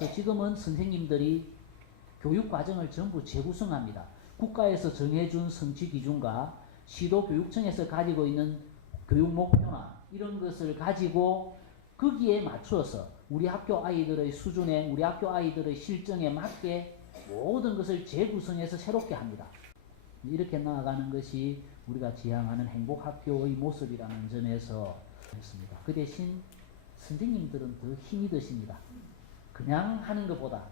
그래서 지금은 선생님들이 교육 과정을 전부 재구성합니다. 국가에서 정해준 성취 기준과 시도 교육청에서 가지고 있는 교육 목표나 이런 것을 가지고 거기에 맞추어서 우리 학교 아이들의 수준에 우리 학교 아이들의 실정에 맞게 모든 것을 재구성해서 새롭게 합니다. 이렇게 나아가는 것이 우리가 지향하는 행복학교의 모습이라는 점에서 했습니다. 그 대신 선생님들은 더 힘이 드십니다. 그냥 하는 것보다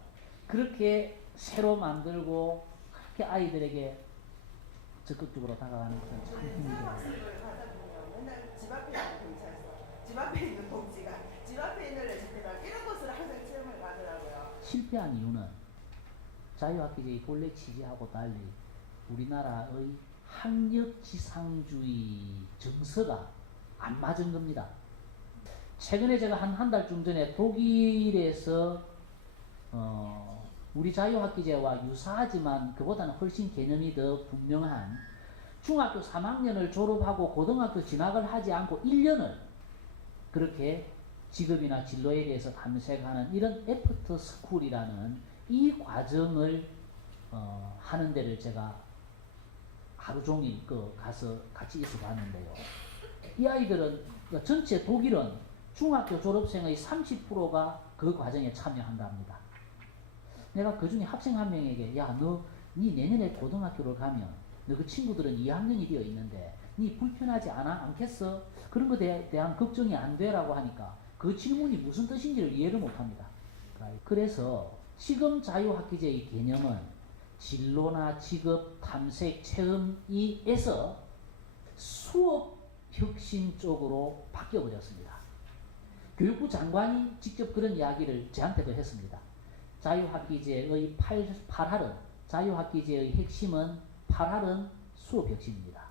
그렇게 새로 만들고 그렇게 아이들에게 적극적으로 다가가는 것은 참 저희 힘이 들어요. 사학습을 하다 보면 맨날 집 앞에 있는 경찰서, 집 앞에 있는 동지가 집 앞에 있는 레지피랑 이런 것을 항상 체험을 가더라고요. 실패한 이유는 자유학기제의 본래 취지하고 달리 우리나라의 학력지상주의 정서가 안 맞은 겁니다. 최근에 제가 한 한 달쯤 전에 독일에서 어, 우리 자유학기제와 유사하지만 그보다는 훨씬 개념이 더 분명한 중학교 3학년을 졸업하고 고등학교 진학을 하지 않고 1년을 그렇게 직업이나 진로에 대해서 탐색하는 이런 애프터 스쿨이라는 이 과정을 어, 하는 데를 제가 하루 종일 그 가서 같이 있어 봤는데요. 이 아이들은 그 전체 독일은 중학교 졸업생의 30%가 그 과정에 참여한답니다. 내가 그 중에 학생 한 명에게 야 너 니 내년에 고등학교를 가면 너 그 친구들은 2학년이 되어 있는데 니 불편하지 않아 않겠어? 그런 것에 대한 걱정이 안 되라고 하니까 그 질문이 무슨 뜻인지를 이해를 못합니다. 그래서 지금 자유학기제의 개념은 진로나 직업 탐색 체험이에서 수업 혁신 쪽으로 바뀌어 버렸습니다. 교육부 장관이 직접 그런 이야기를 저한테도 했습니다. 자유학기제의 8, 8할은 자유학기제의 핵심은 8할은 수업 혁신입니다.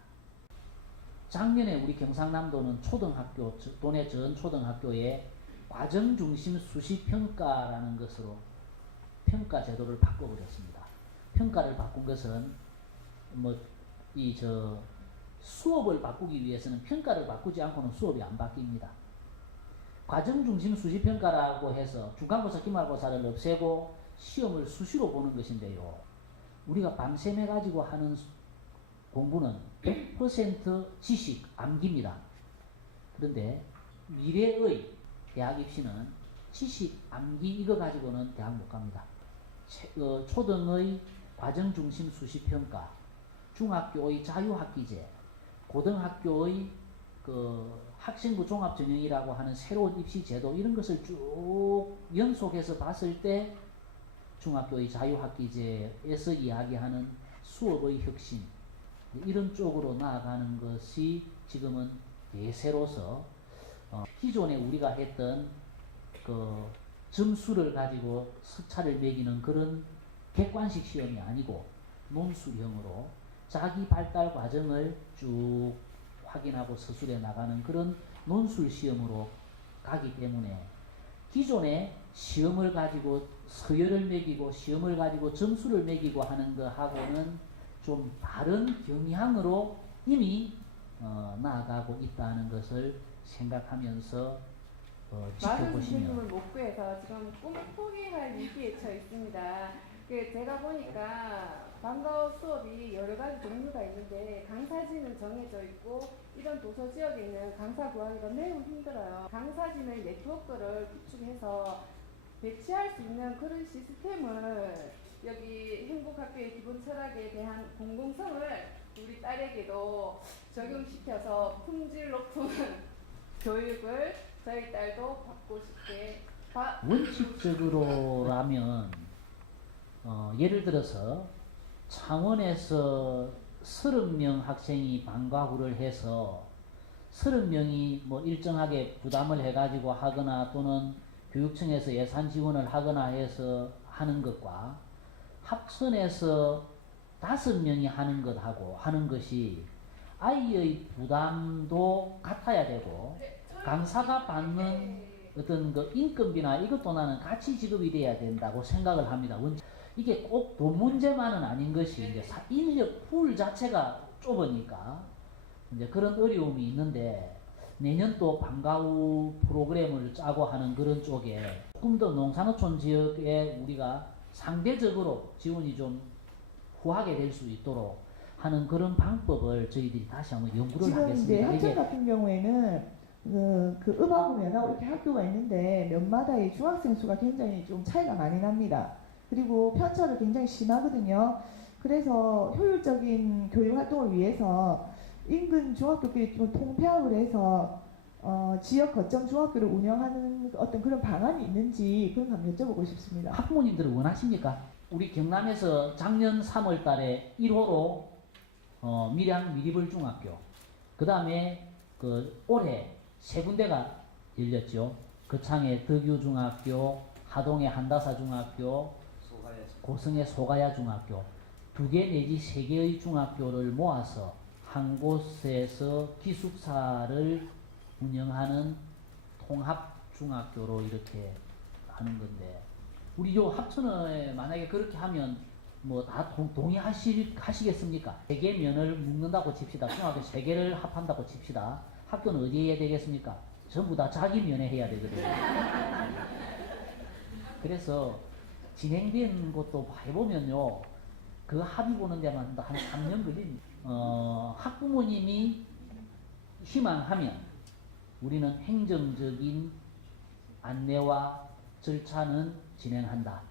작년에 우리 경상남도는 초등학교, 도내 전 초등학교에 과정 중심 수시 평가라는 것으로 평가 제도를 바꿔버렸습니다. 평가를 바꾼 것은 뭐 이 저 수업을 바꾸기 위해서는 평가를 바꾸지 않고는 수업이 안 바뀝니다. 과정 중심 수시 평가라고 해서 중간고사 기말고사를 없애고 시험을 수시로 보는 것인데요. 우리가 밤샘해 가지고 하는 수- 공부는 100% 지식 암기입니다. 그런데 미래의 대학 입시는 지식 암기 이거 가지고는 대학 못 갑니다. 체- 어, 초등의 과정 중심 수시 평가, 중학교의 자유학기제, 고등학교의 그 학생부 종합 전형이라고 하는 새로운 입시 제도 이런 것을 쭉 연속해서 봤을 때 중학교의 자유학기제에서 이야기하는 수업의 혁신 이런 쪽으로 나아가는 것이 지금은 대세로서 어, 기존에 우리가 했던 그 점수를 가지고 석차를 매기는 그런 객관식 시험이 아니고 논술형으로 자기 발달 과정을 쭉 확인하고 서술해 나가는 그런 논술 시험으로 가기 때문에 기존에 시험을 가지고 서열을 매기고 시험을 가지고 점수를 매기고 하는 것하고는 좀 다른 경향으로 이미 어, 나아가고 있다는 것을 생각하면서 어, 많은 지켜보시면 선생님을 못 구해서 지금 꿈을 포기할 위기에 처해 있습니다. 그 제가 보니까 방과후 수업이 여러 가지 종류가 있는데 강사진은 정해져 있고 이런 도서 지역에 있는 강사 구하기가 매우 힘들어요. 강사진의 네트워크를 구축해서 배치할 수 있는 그런 시스템을 여기 행복학교의 기본 철학에 대한 공공성을 우리 딸에게도 적용시켜서 품질 높은 교육을 저희 딸도 받고 싶게 바, 원칙적으로라면 어, 예를 들어서 창원에서 30명 학생이 방과후를 해서 30명이 뭐 일정하게 부담을 해가지고 하거나 또는 교육청에서 예산 지원을 하거나 해서 하는 것과 합천에서 다섯 명이 하는 것하고 하는 것이 아이의 부담도 같아야 되고 강사가 받는 어떤 그 인건비나 이것도 나는 같이 지급이 돼야 된다고 생각을 합니다. 원- 이게 꼭 돈 문제만은 아닌 것이 이제 사- 인력 풀 자체가 좁으니까 이제 그런 어려움이 있는데 내년 또 방과후 프로그램을 짜고 하는 그런 쪽에 조금 더 농산어촌 지역에 우리가 상대적으로 지원이 좀 후하게 될 수 있도록 하는 그런 방법을 저희들이 다시 한번 연구를 지금 이제 하겠습니다. 합천 이게 같은 경우에는 그, 그 음악으로 연하고 이렇게 학교가 있는데 면마다의 중학생 수가 굉장히 좀 차이가 많이 납니다. 그리고 편차도 굉장히 심하거든요. 그래서 효율적인 교육 활동을 위해서 인근 중학교끼리 좀 통폐합을 해서 어, 지역 거점 중학교를 운영하는 어떤 그런 방안이 있는지 그런 거 여쭤보고 싶습니다. 학부모님들은 원하십니까? 우리 경남에서 작년 3월 달에 1호로 어, 밀양 미리벌 중학교 그 다음에 그 올해 세 군데가 열렸죠. 거창의 덕유 중학교, 하동의 한다사 중학교, 고성의 소가야 중학교 두 개 내지 세 개의 중학교를 모아서 한 곳에서 기숙사를 운영하는 통합 중학교로 이렇게 하는 건데 우리 요 합천에 만약에 그렇게 하면 뭐 다 동의하시 하시겠습니까? 세 개 면을 묶는다고 칩시다. 중학교 세 개를 합한다고 칩시다. 학교는 어디에 해야 되겠습니까? 전부 다 자기 면에 해야 되거든요. 그래서 진행된 것도 해보면요. 그 합의 보는 데만 한 3년 걸립니다. 어, 학부모님이 희망하면 우리는 행정적인 안내와 절차는 진행한다.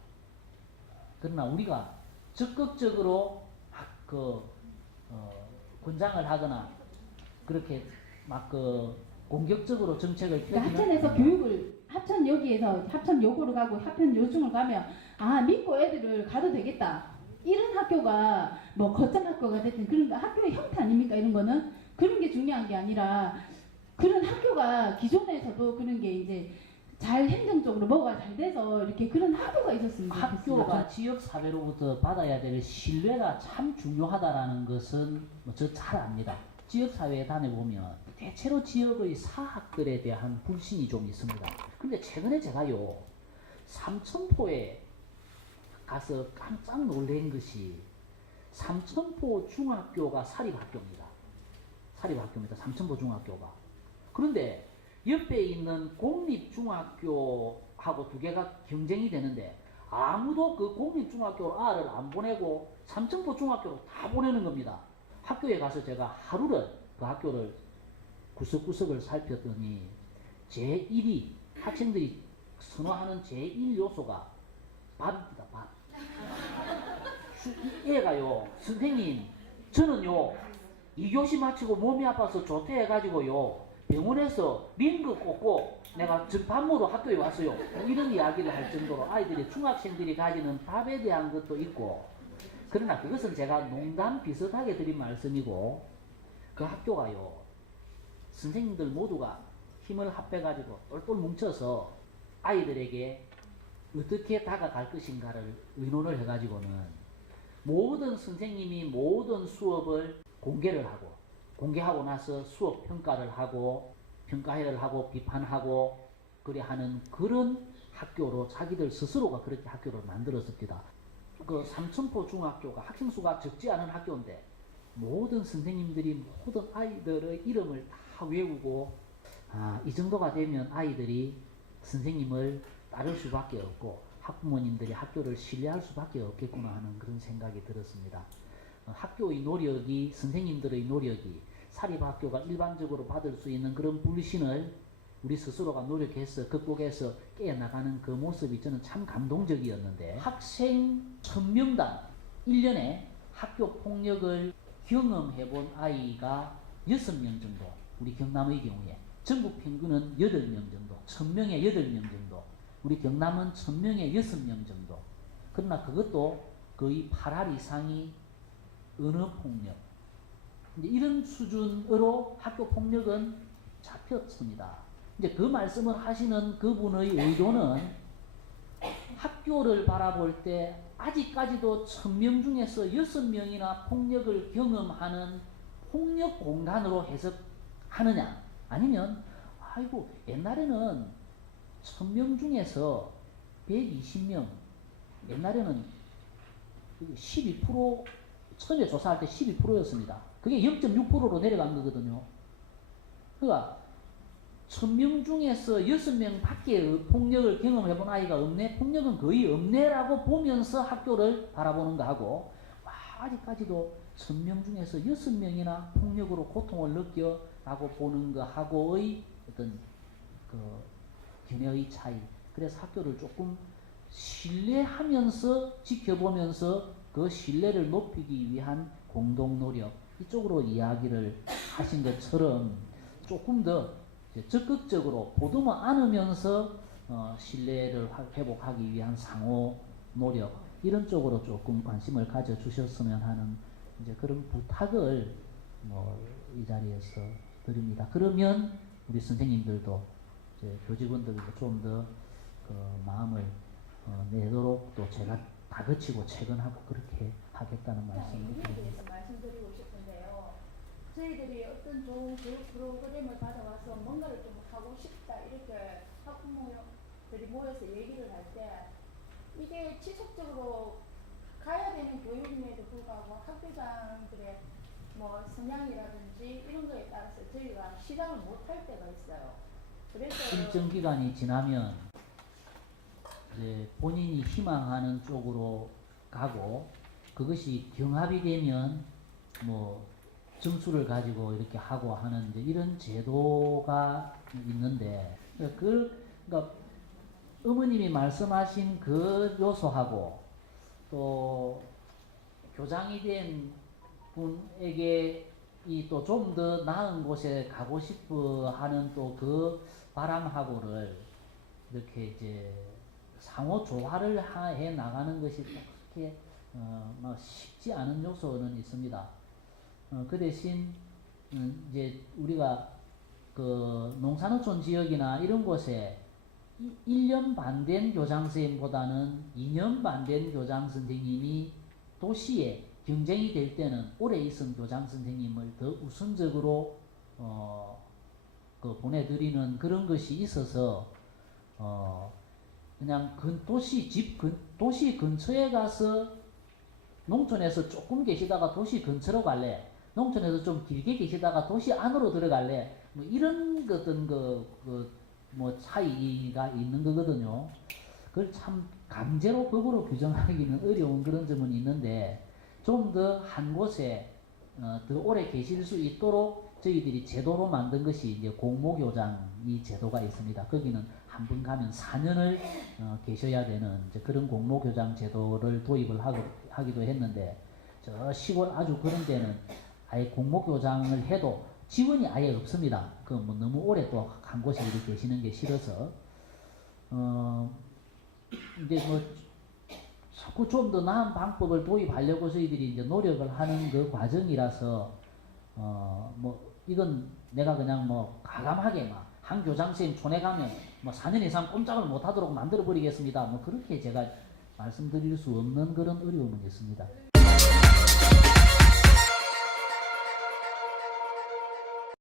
그러나 우리가 적극적으로 학- 그 어, 권장을 하거나 그렇게 막 그 공격적으로 정책을 그러니까 합천에서 교육을 합천 여기에서 합천 요구를 가고 합천 요중을 가면 아 믿고 애들을 가도 되겠다 이런 학교가 뭐 거점 학교가 됐든 그런 거 학교의 형태 아닙니까 이런 거는 그런 게 중요한 게 아니라 그런 학교가 기존에서도 그런 게 이제 잘 행정적으로 뭐가 잘 돼서 이렇게 그런 학교가 있었으면 좋겠습니다. 학교가 지역 사회로부터 받아야 될 신뢰가 참 중요하다라는 것은 뭐저잘 압니다. 지역 사회에 다녀보면 대체로 지역의 사학들에 대한 불신이 좀 있습니다. 근데 최근에 제가요 삼천포에 가서 깜짝 놀란 것이 삼천포 중학교가 사립학교입니다. 사립학교입니다. 삼천포 중학교가. 그런데 옆에 있는 공립중학교하고 두 개가 경쟁이 되는데 아무도 그 공립중학교로 아를 안 보내고 삼천포 중학교로 다 보내는 겁니다. 학교에 가서 제가 하루를 그 학교를 구석구석을 살폈더니 제1이 학생들이 선호하는 제1 요소가 밥입니다. 밥. 애가요 선생님 저는요 2교시 마치고 몸이 아파서 조퇴 해가지고요 병원에서 링크 꽂고 내가 먹으러 학교에 왔어요 뭐 이런 이야기를 할 정도로 아이들이 중학생들이 가지는 밥에 대한 것도 있고 그러나 그것은 제가 농담 비슷하게 드린 말씀이고 그 학교가요 선생님들 모두가 힘을 합해가지고 똘똘 뭉쳐서 아이들에게 어떻게 다가갈 것인가를 의논을 해가지고는 모든 선생님이 모든 수업을 공개를 하고 공개하고 나서 수업 평가를 하고 평가회를 하고 비판하고 그래 하는 그런 학교로 자기들 스스로가 그렇게 학교를 만들었습니다. 그 삼천포 중학교가 학생 수가 적지 않은 학교인데 모든 선생님들이 모든 아이들의 이름을 다 외우고 아, 이 정도가 되면 아이들이 선생님을 따를 수밖에 없고 학부모님들이 학교를 신뢰할 수밖에 없겠구나 하는 그런 생각이 들었습니다. 어, 학교의 노력이 선생님들의 노력이 사립학교가 일반적으로 받을 수 있는 그런 불신을 우리 스스로가 노력해서 극복해서 깨어나가는 그 모습이 저는 참 감동적이었는데 학생 1000명당 1년에 학교 폭력을 경험해 본 아이가 6명 정도 우리 경남의 경우에 전국 평균은 8명 정도 1000명에 8명 정도 우리 경남은 1000명에 6명 정도 그러나 그것도 거의 8할 이상이 언어 폭력 이제 이런 수준으로 학교 폭력은 잡혔습니다. 이제 그 말씀을 하시는 그분의 의도는 학교를 바라볼 때 아직까지도 천 명 중에서 여섯 명이나 폭력을 경험하는 폭력 공간으로 해석하느냐 아니면 아이고 옛날에는 천 명 중에서 120명 옛날에는 12% 처음에 조사할 때 12%였습니다. 그게 0.6%로 내려간 거거든요. 그러니까 천명 중에서 여섯 명 밖에 폭력을 경험해 본 아이가 없네? 폭력은 거의 없네라고 보면서 학교를 바라보는 거하고, 와, 아직까지도 천명 중에서 여섯 명이나 폭력으로 고통을 느껴라고 보는 거하고의 어떤 그 견해의 차이. 그래서 학교를 조금 신뢰하면서 지켜보면서 그 신뢰를 높이기 위한 공동 노력 이쪽으로 이야기를 하신 것처럼 조금 더 적극적으로 보듬어 안으면서 어, 신뢰를 화- 회복하기 위한 상호 노력 이런 쪽으로 조금 관심을 가져 주셨으면 하는 이제 그런 부탁을 뭐 이 자리에서 드립니다. 그러면 우리 선생님들도 이제 교직원들도 좀 더 그 마음을 어, 내도록 또 제가 다그치고 체근하고 그렇게 하겠다는 말씀을 드립니다. 저희들이 어떤 좋은 교육 프로그램을 받아와서 뭔가를 좀 하고 싶다 이렇게 학부모들이 모여서 얘기를 할 때 이게 지속적으로 가야 되는 교육임에도 불구하고 학교장들의 뭐 성향이라든지 이런 거에 따라서 저희가 실행을 못할 때가 있어요. 그래서 일정 기간이 지나면 이제 본인이 희망하는 쪽으로 가고 그것이 경합이 되면 뭐 점수를 가지고 이렇게 하고 하는 이제 이런 제도가 있는데 그 그러니까 어머님이 말씀하신 그 요소하고 또 교장이 된 분에게 이 또 좀 더 나은 곳에 가고 싶어 하는 또 그 바람하고를 이렇게 이제 상호 조화를 하- 해 나가는 것이 또 그렇게 어, 막 쉽지 않은 요소는 있습니다. 어, 그 대신 음, 이제 우리가 그 농산어촌 지역이나 이런 곳에 1년 반 된 교장 선생님보다는 2년 반 된 교장 선생님이 도시에 경쟁이 될 때는 오래 있은 교장 선생님을 더 우선적으로 어, 그 보내드리는 그런 것이 있어서 어, 그냥 근 도시 집 근, 도시 근처에 가서 농촌에서 조금 계시다가 도시 근처로 갈래 농촌에서 좀 길게 계시다가 도시 안으로 들어갈래 뭐 이런 그 어떤 그뭐 차이가 있는 거거든요. 그걸 참 강제로 법으로 규정하기는 어려운 그런 점은 있는데 좀 더 한 곳에 어, 더 오래 계실 수 있도록 저희들이 제도로 만든 것이 이제 공모교장 이 제도가 있습니다. 거기는 한 번 가면 4년을 어, 계셔야 되는 그런 공모교장 제도를 도입을 하기도 했는데 저 시골 아주 그런 데는 아예 공모교장을 해도 지원이 아예 없습니다. 그 뭐 너무 오래 또 한 곳에 계시는 게 싫어서 어 이제 뭐 자꾸 좀 더 나은 방법을 도입하려고 저희들이 이제 노력을 하는 그 과정이라서 어 뭐 이건 내가 그냥 뭐 가감하게 막 한 교장 선생님 촌에 가면 뭐 4년 이상 꼼짝을 못 하도록 만들어 버리겠습니다. 뭐 그렇게 제가 말씀드릴 수 없는 그런 어려움은 있습니다.